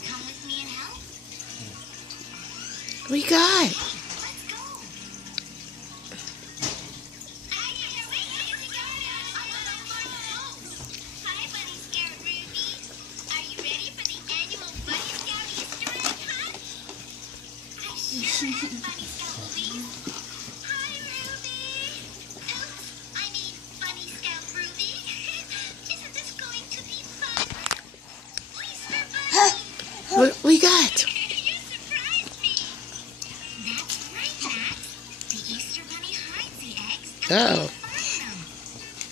to come with me and help? What we got? Let's go. Hi, Bunny Scout Ruby. Are you ready for the annual Bunny Scout Easter egg hunt? I sure am, Bunny Scout Louise. Hi, Ruby. Oops, I mean Bunny Scout Ruby. Isn't this going to be fun? Easter Bunny. What we got? You surprised me. That's right, Max. The Easter Bunny hides the eggs and Oh. we find them.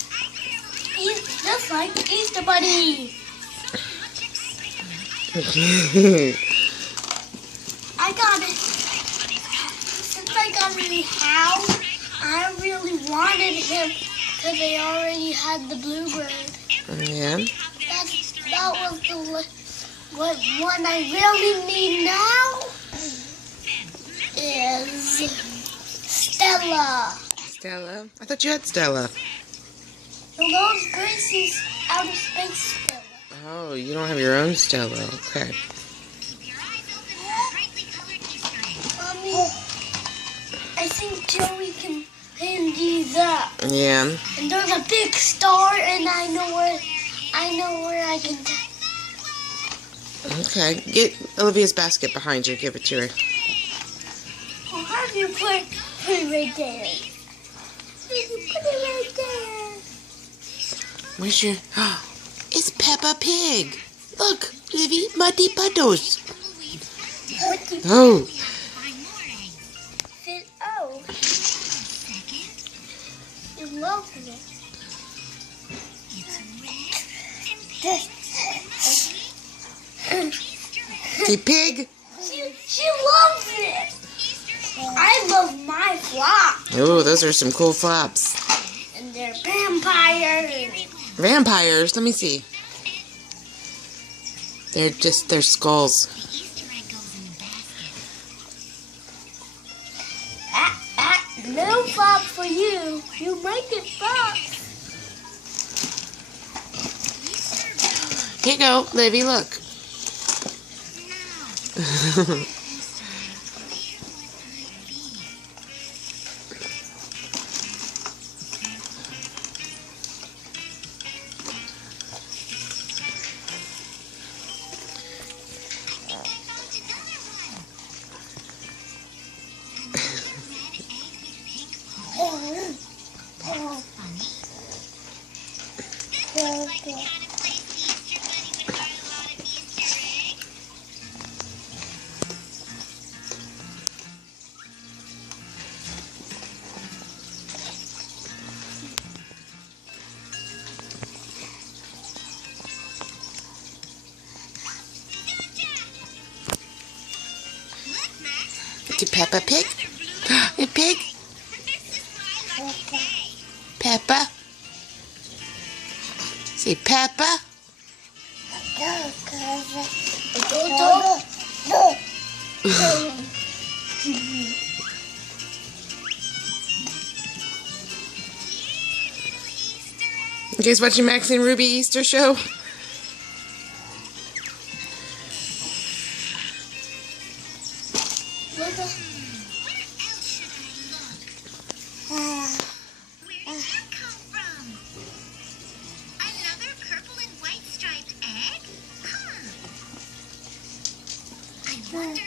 I can't believe He's just like the Easter Bunny. so much excitement. I got it. Since I got in the house, I really wanted him because I already had the bluebird. Yeah. That was the one I really need now is Stella. Stella? I thought you had Stella. No, those Gracie's outer space Stella. Oh, you don't have your own Stella. Okay. Keep your eyes open for brightly colored Easter eggs. Mommy, I think Joey can pin these up. Yeah. And there's a big star, and I know where I can. Okay. Get Olivia's basket behind you. Give it to her. Well, how do you put it right there? You put it right there. Where's your... It's Peppa Pig. Look, Livy, muddy puddles. What do you Oh. Find more eggs. fit? Oh, Second, you love it. it's red and pink. Easter eggs. See, pig? She loves it. I love my flop, Oh, those are some cool flops. and they're vampires. Vampires. Let me see. They're skulls. The Easter egg goes in the basket. No flop for you. You make it flop. Easter bunny. Here you go, Livy, look. Now, like the kind of place the Easter bunny would hide a lot of Easter eggs. Look, Max. To Peppa Pig? A pig? This is my lucky day. Peppa? Say Peppa? You guys watching Max and Ruby Easter show? Where else should I look? Where did that come from? Another purple and white striped egg? Huh. I wonder